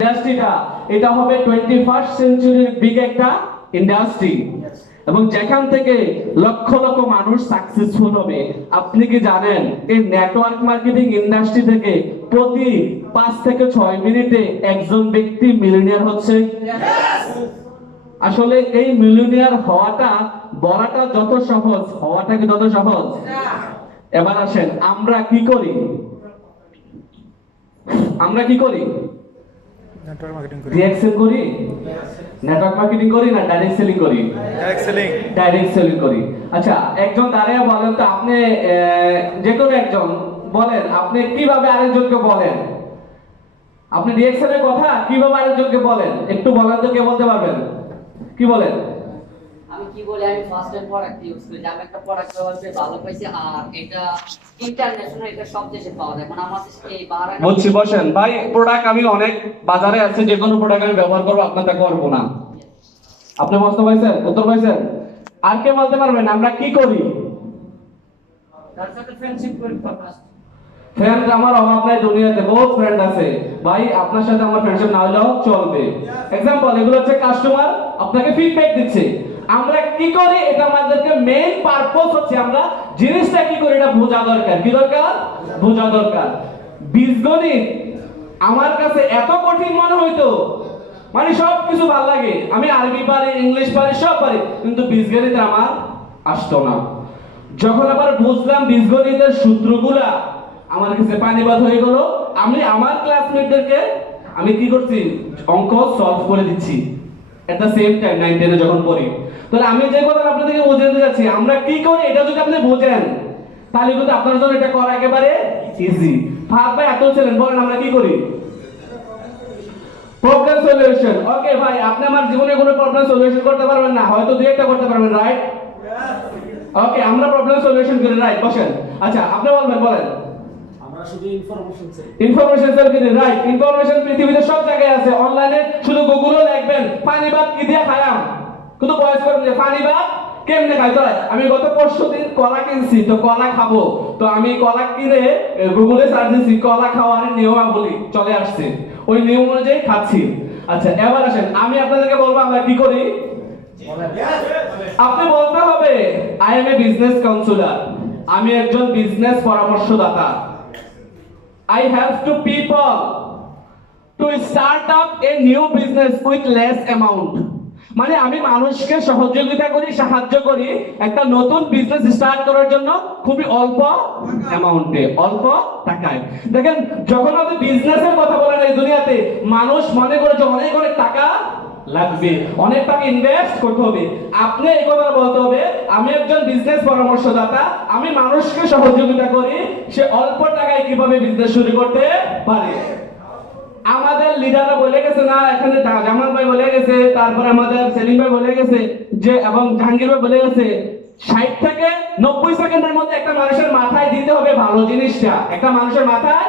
ইন্ডাস্ট্রিটা এটা হবে 21st সেঞ্চুরির big একটা ইন্ডাস্ট্রি এবং যেখান থেকে লক্ষ লক্ষ মানুষ সাকসেসফুল হবে। আপনি কি জানেন এই নেটওয়ার্ক মার্কেটিং ইন্ডাস্ট্রি থেকে প্রতি 5 থেকে 6 মিনিটে একজন ব্যক্তি মিলিয়নিয়ার হচ্ছে? আসলে এই মিলিয়নিয়ার হওয়াটা বলাটা যত সহজ, হওয়াটা কি তত সহজ? এবার আসেন আমরা কি করি? আমরা কি করি? নেটওয়ার্ক মার্কেটিং করি। ডিএক্সএল করি, নেটওয়ার্ক মার্কেটিং করি না ডাইরেক্ট সেলিং করি? ডাইরেক্ট সেলিং করি। আচ্ছা একজন দাঁড়িয়ে বলেন তো, আপনি যে কোনো একজন বলেন আপনি কিভাবে আরেকজনকে বলেন? আপনি ডিএক্সএল এর কথা কিভাবে আরেকজনকে বলেন একটু বলেন তো, কে বলতে পারবেন? কি বলেন? আমি কি বলি, আমি ফার্স্ট টাইম প্রোডাক্ট ইউজ করি, আমি একটা প্রোডাক্ট ব্যবহার করে ভালো পাইছি, আর এটা ইন্টারন্যাশনাল, এটা সব দেশে পাওয়া যায়। মানে আমাদের এই বাহারাইন বলছি বসেন ভাই, প্রোডাক্ট আমি অনেক বাজারে আছে, যে কোনো প্রোডাক্ট আমি ব্যবহার করব, আপনারটা করব না। আপনি বুঝতে পারছেন? উত্তর পাইছেন? আর কে বলতে পারবেন আমরা কি করি? তার সাথে ফ্রেন্ডশিপ করি ফার্স্ট। ফ্রেন্ড আমার অভাব নাই, দুনিয়াতে বহুত ফ্রেন্ড আছে ভাই, আপনার সাথে আমার ফ্রেন্ডশিপ না হলেও চলবে। এক্সাম্পল এগুলো হচ্ছে কাস্টমার আপনাকে ফিডব্যাক দিচ্ছে, আমরা কি করি এটা আমাদেরকে মেইন পারপোজ হচ্ছে আমরা জিনিসটা কি করি এটা বোঝা দরকার। কি দরকার? বোঝা দরকার। বীজগণিত আমার কাছে এত কঠিন মনে হইতো, মানে সব কিছু ভালো লাগে, আমি আরবি পারি, ইংলিশ পারি, সব পারি, কিন্তু বীজগণিত আমার আসতো না। যখন আবার বুঝলাম বীজগণিতের সূত্রগুলা, আমার কাছে পানিবাদ হয়ে গেল। আমি আমার ক্লাসমেটদেরকে আমি কি করছি, অঙ্ক সলভ করে দিচ্ছি এট দ্য সেম টাইম 9 10 এ যখন পড়ি। তাহলে আমি যে কথা আপনাদেরকে বোঝাতে যাচ্ছি, আমরা কি করি এটা যদি আপনি বোঝেন তাহলে কিন্তু আপনার জন্য এটা করা একেবারে ইজি। ফাহাদ ভাই এত ছিলেন, বলেন আমরা কি করি? Problem solution. ওকে ভাই, আপনি আমার জীবনে কোনো প্রবলেম সলিউশন করতে পারবেন না, হয়তো দুই একটা করতে পারবেন, রাইট? ওকে, আমরা প্রবলেম সলিউশন করি, রাইট? বসেন। আচ্ছা আপনি বলবেন, বলেন। আমরা শুধু ইনফরমেশন চাই। ইনফরমেশন সেল করি, রাইট? ইনফরমেশন পৃথিবীতে সব জায়গায় আছে, অনলাইনে শুধু গুগলও লিখবেন পানিবাদ কি দিয়ে খায়াম, কিন্তু বয়স করবেন যে পানিবাদ কেমনে খাইতে হয়। আমি গত পরশুদিন কলা কিনছি, তো কলা খাবো, তো আমি কলা কিনে গুগলে সার্চ দিছি, কলা খাওয়ার নিয়মাবলী চলে আসছে, ওই নিয়ম অনুযায়ী খাচ্ছি। আচ্ছা এবার আসেন আমি আপনাদেরকে বলবো আমরা কি করি। আপনি বলতে হবে I M A business councillor, আমি একজন বিজনেস পরামর্শদাতা। I help to people to start up a new business with less amount. মানে আমি মানুষকে সহযোগিতা করি, সাহায্য করি একটা নতুন বিজনেস স্টার্ট করার জন্য খুবই অল্প অ্যামাউন্টে, অল্প টাকায়। দেখেন যখন আপনি বিজনেসের কথা বলেন এই দুনিয়াতে, মানুষ মনে করে যে অনেক অনেক টাকা লাগবে, অনেক টাকা ইনভেস্ট করতে হবে। আপনি এই কথা বলতে হবে আমি একজন বিজনেস পরামর্শদাতা, আমি মানুষকে সহযোগিতা করি সে অল্প টাকায় কিভাবে বিজনেস শুরু করতে পারে। আমাদের লিডাররা বলে গেছে না, এখানে জামাল ভাই বলে গেছে, তারপরে আমাদের সেলিম ভাই বলে গেছে যে, এবং জাহাঙ্গীর ভাই বলে গেছে 60 থেকে 90 সেকেন্ডের মধ্যে একটা মানুষের মাথায় দিতে হবে ভালো জিনিসটা, একটা মানুষের মাথায়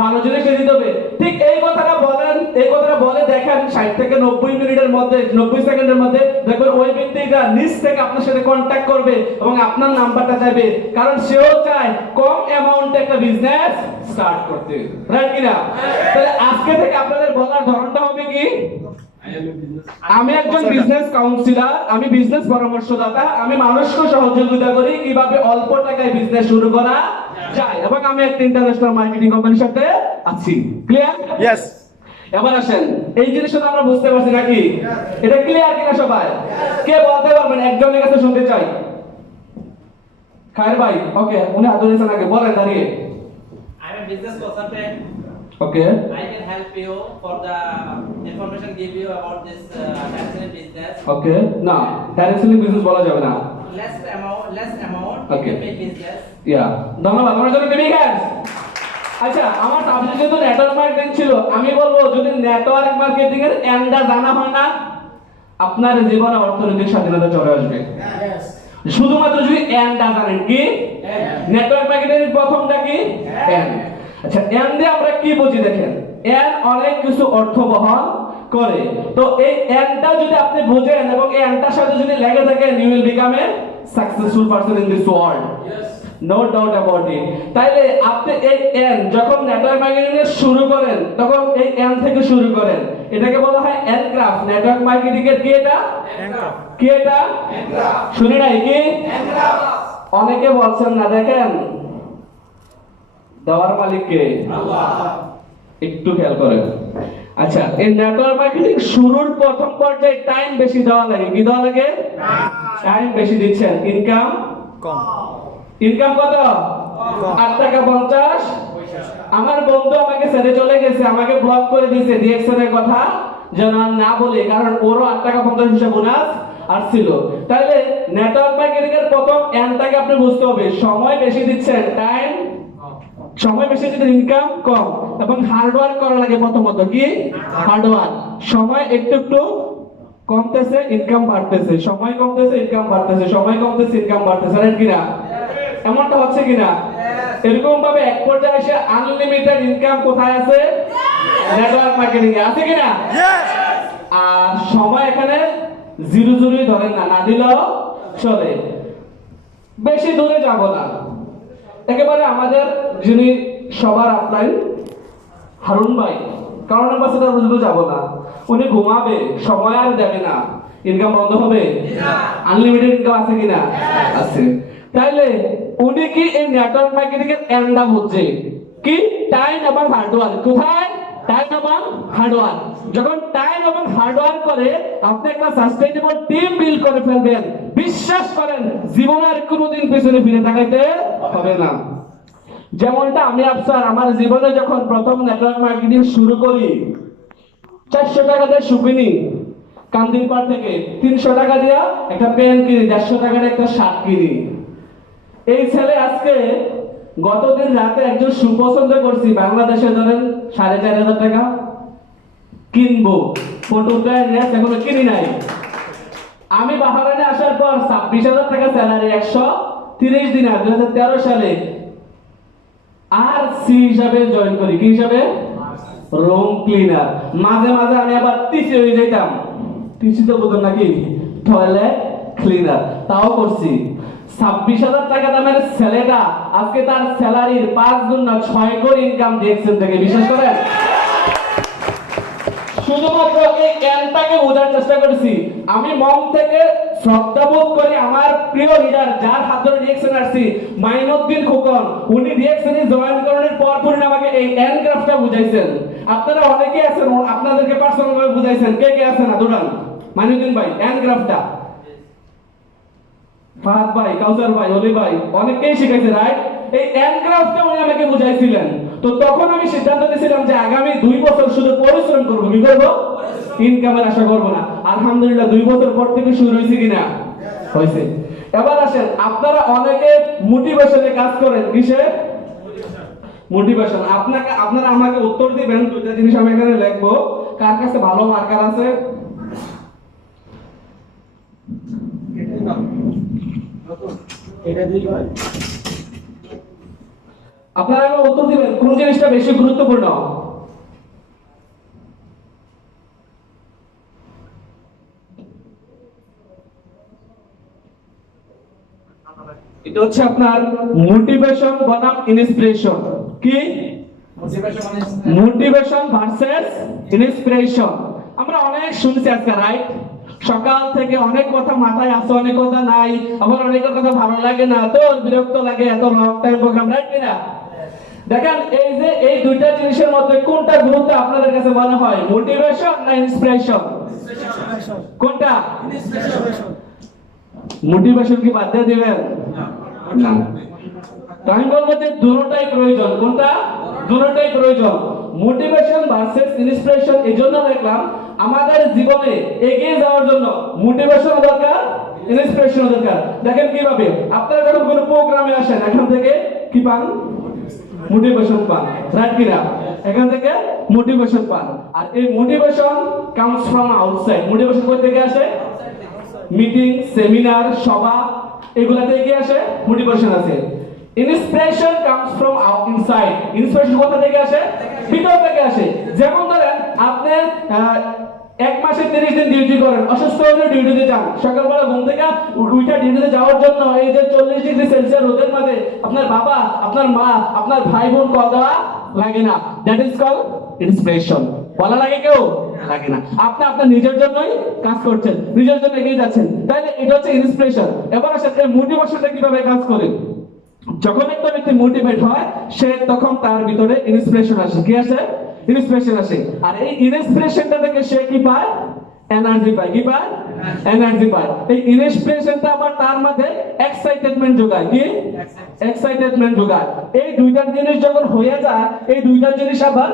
ভালো জিনিস দিতে হবে। ঠিক এই কথাটা বলেন, এই কথাটা বলে দেখেন 60 থেকে 90 মিনিটের মধ্যে, 90 সেকেন্ডের মধ্যে দেখবেন ওই ব্যক্তিটা নিজ থেকে আপনার সাথে কন্ট্যাক্ট করবে এবং আপনার নাম্বারটা চাইবে, কারণ সেও চায় কম অ্যামাউন্টে একটা বিজনেস স্টার্ট করতে, রাইট কিনা? তাহলে আজকে থেকে আপনাদের বলার ধরনটা হবে কি, আমি একজন বিজনেস কাউন্সিলর, আমি বিজনেস পরামর্শদাতা, আমি মানুষকে সহযোগিতা করি কিভাবে অল্প টাকায় বিজনেস শুরু করা যায়, এবং আমি একটা ইন্টারন্যাশনাল মার্কেটিং কোম্পানির সাথে আছি। ক্লিয়ার? ইয়েস। এবার আসেন এই জিনিসটা তো আমরা বুঝতে পারছি নাকি? এটা ক্লিয়ার কিনা সবাই? কে বলতে পারবেন? একজনের কাছে শুনতে চাই। খায়ের ভাই, ওকে, উনি হাত ধরেছেন আগে, বলেন দাঁড়িয়ে। I'm a business consultant. Okay, I can help you for the information give you about this traditional business. ওকে, না ডাইরেক্টলি বিজনেস বলা যাবে না। Less amount. Okay. You can make business. ইয়া, ধন্যবাদ আমার জন্য বিগ হ্যান্ডস। আচ্ছা আমার সাবজেক্ট যেহেতু নেটওয়ার্ক মার্কেটিং ছিল, আমি বলবো যদি নেটওয়ার্ক মার্কেটিং এর এন্ডা জানা হয় না, আপনার জীবনে অর্থনৈতিক স্বাধীনতা চলে আসবে। শুধুমাত্র যদি এন্ডা জানেন। কি নেটওয়ার্ক মার্কেটিং এর প্রথমটা কি? এন্ড। আচ্ছা এন্ড দিয়ে আমরা কি বুঝি দেখেন, এন্ড অনেক কিছু অর্থ বহন করে, তো এই এন্ডটা যদি আপনি বুঝেন এবং এই এন্ডটার সাথে যদি লেগে থাকেন, you will become a successful person in this world. No doubt about it. তাইলে আপনি এই এন যখন নেটওয়ার্ক মার্কেটিং এর শুরু করেন তখন এই এন থেকে শুরু করেন, এটাকে বলা হয় এনক্রাফট। নেটওয়ার্ক মার্কেটিং এর কি এটা? কি এটা? শুনি নাই কি? অনেকে বলছেন না, দেখেন দেওয়ার মালিক কে? একটু খেয়াল করেন। আচ্ছা, এই নেটওয়ার্ক মার্কেটিং শুরুর প্রথম পর্যায়ে টাইম বেশি দেওয়া লাগে। কি দেওয়া লাগে? টাইম বেশি দিচ্ছেন। ইনকাম কম। ইনকাম কত? 8 টাকা 50। আমার বন্ধু আমাকে ছেড়ে চলে গেছে, আমাকে ব্লক করে দিয়েছে ডিএক্সএন এর কথা যেন আর না বলি, কারণ ওরও 8 টাকা 50 হিসাব বোনাস আসছিল। তাহলে নেটওয়ার্ক মার্কেটিং এর প্রথম এনটাকে আপনি বুঝতে হবে, সময় বেশি দিচ্ছেন, টাইম সময় বেশি দিচ্ছেন, ইনকাম কম, এবং হার্ড ওয়ার্ক করা লাগে। প্রথমত কি? Hard work. সময় একটু একটু কমতেছে, ইনকাম বাড়তেছে, সময় কমতেছে, ইনকাম বাড়তেছে, সময় কমতেছে, ইনকাম বাড়তেছে, রাইট কিনা? এমনটা হচ্ছে কিনা? এরকম ভাবে এক পর্যায়ে এসে আনলিমিটেড ইনকাম কোথায় আছে? নেটওয়ার্ক মার্কেটিং এ আছে কিনা? আর সময় এখানে জিরো জিরোই ধরেন না, না দিলেও চলে। বেশি দূরে যাব না, একেবারে আমাদের যিনি সবার আপলাইন হারুন ভাই, কারণ অ্যাম্বাসেডর বুঝতে যাব না, উনি ঘুমাবে, সময় আর দেবে না, ইনকাম বন্ধ হবে? আনলিমিটেড ইনকাম আছে কিনা? আছে। তাইলে উনি কি এই নেটওয়ার্ক মার্কেটিং এর এন্ডা বুঝছে কি? টাইম এবং হার্ডওয়ার্ক। কোথায়? টাইম এবং হার্ডওয়ার্ক। যখন টাইম এবং হার্ডওয়ার্ক করে আপনি একটা সাস্টেইনেবল টিম বিল্ড করে ফেলবেন, বিশ্বাস করেন জীবনে আর কোনোদিন পেছনে ফিরে তাকাইতে হবে না। যেমনটা আমি আফসার আমার জীবনে যখন প্রথম নেটওয়ার্ক মার্কেটিং শুরু করি, 400 টাকা দিয়ে শু কিনি কান্দিরপাড় থেকে, 300 টাকা দিয়ে একটা পেন কিনি, 150 টাকার একটা শার্ট কিনি। এই ছেলে আজকে গতদিন রাতে একজন শু পছন্দ করছি, বাংলাদেশে ধরেন 4500 টাকা, কিনবো, ফটোটা এখনো কিনি নাই। আমি বাহারাইনে আসার পর 26,000 টাকা স্যালারি, 130 দিন, 2013 সালে আর সি হিসাবে জয়েন করি। কি হিসাবে? Room cleaner. মাঝে মাঝে আমি আবার টিসি হয়ে যেতাম, টিসি তো বুঝুন নাকি, টয়লেট ক্লিনার, তাও করছি। 26,000 টাকা দামের ছেলেটা আজকে তার স্যালারির 5 গুণ না 6 গুণ ইনকাম ডিএক্সএন থেকে, বিশ্বাস করেন? শুধুমাত্র এই জ্ঞানটাকে বোঝার চেষ্টা করেছি। আমি মন থেকে শ্রদ্ধাবোধ করি আমার প্রিয় লিডার, যার হাত ধরে ডিএক্সএন আসছি, মাইনুদ্দিন খোকন। উনি ডিএক্সএন এ জয়েন করার পর আমাকে এই এনগ্রাফটা বুঝাইছেন। আপনারা অনেকে আছেন, আপনাদেরকে পার্সোনাল ভাবে বুঝাইছেন। কে কে আছেন? দুরান মাইনুদ্দিন ভাই, এনগ্রাফটা ফাহাদ ভাই, কাউসার ভাই, অলি ভাই, অনেকেই শিখাইছে, রাইট? এই এনগ্রাফটা উনি আমাকে বুঝাইছিলেন। তো তখন আমি সিদ্ধান্ত নিয়েছিলাম যে আগামী 2 বছর শুধু পরিশ্রম করবো। কি করবো? ইনকামের আশা করবো না। আলহামদুলিল্লাহ 2 বছর পর থেকে শুরু হয়েছে কিনা? হয়েছে। এবার আসেন, আপনারা অনেকে মোটিভেশনে কাজ করেন। কিসে? মোটিভেশন। আপনারা আমাকে উত্তর দিবেন, দুইটা জিনিস আমি এখানে লিখবো। কার কাছে ভালো মার্কার আছে? এটা দিই ভাই। আপনারা আমাকে উত্তর দিবেন কোন জিনিসটা বেশি গুরুত্বপূর্ণ। এটা হচ্ছে আপনার মোটিভেশন বনাম ইন্সপিরেশন। কি? Motivation versus inspiration. আমরা অনেক শুনছি আজকে, রাইট? সকাল থেকে অনেক কথা মাথায় আসে, অনেক কথা নাই, আবার অনেক কথা ভালো লাগে না, তো বিরক্ত লাগে, এত লং টাইম প্রোগ্রাম, রাইট কিনা? দেখেন এই যে এই দুইটা জিনিসের মধ্যে কোনটা গুরুত্ব আপনাদের কাছে মনে হয়? মোটিভেশন না ইন্সপিরেশন? কোনটা? মোটিভেশন কি বাদ দিয়ে দিবেন? না। আমি বলবো যে দুটোটাই প্রয়োজন। কোনটা? দুটোটাই প্রয়োজন। মোটিভেশন ভার্সেস ইন্সপিরেশন এই জন্য দেখলাম, আমাদের জীবনে এগিয়ে যাওয়ার জন্য মোটিভেশন দরকার, ইন্সপিরেশন দরকার। দেখেন কিভাবে আপনারা যখন কোনো প্রোগ্রামে আসেন, এখান থেকে কি পান? মোটিভেশন পান, রাইট কিনা? এখান থেকে মোটিভেশন পান। আর এই motivation comes from outside. Motivation কোথা থেকে আসে? মিটিং, সেমিনার, সভা, এগুলা থেকে আসে মোটিভেশন আছে। Inspiration comes from inside. Inspiration কোথা থেকে আসে? ভিতর থেকে আসে। যেমন ধরেন আপনি এক মাসে 30 দিন ডিউটি করেন, অসুস্থ হলে ডিউটিতে যান, সকালবেলা ঘুম থেকে উঠে ডিউটিতে যাওয়ার জন্য এই যে 40 ডিগ্রি সেলসিয়াস রোদের মাঝে আপনার বাবা, আপনার মা, আপনার ভাই বোন কল দেওয়া লাগে না। That is call inspiration. বলা লাগে কেউ? লাগে না। আপনি আপনার নিজের জন্যই কাজ করছেন, নিজের জন্য এগিয়ে যাচ্ছেন, তাহলে এটা হচ্ছে ইন্সপিরেশন। এবার আসলে মোটিভেশনটা কিভাবে কাজ করে? যখন একটা ব্যক্তি মোটিভেট হয়, সে তখন তার ভিতরে ইন্সপিরেশন আসে। কি আসে? ইন্সপিরেশন আসে। আর এই ইন্সপিরেশনটা থেকে সে কি পায়? এনার্জি পায়। কি পায়? এনার্জি পায়। এই ইন্সপিরেশনটা আবার তার মধ্যে এক্সাইটেডমেন্ট যোগায়। কি? এক্সাইটেডমেন্ট যোগায়। এই দুইটা জিনিস যখন হয়ে যায়, এই দুইটা জিনিস আবার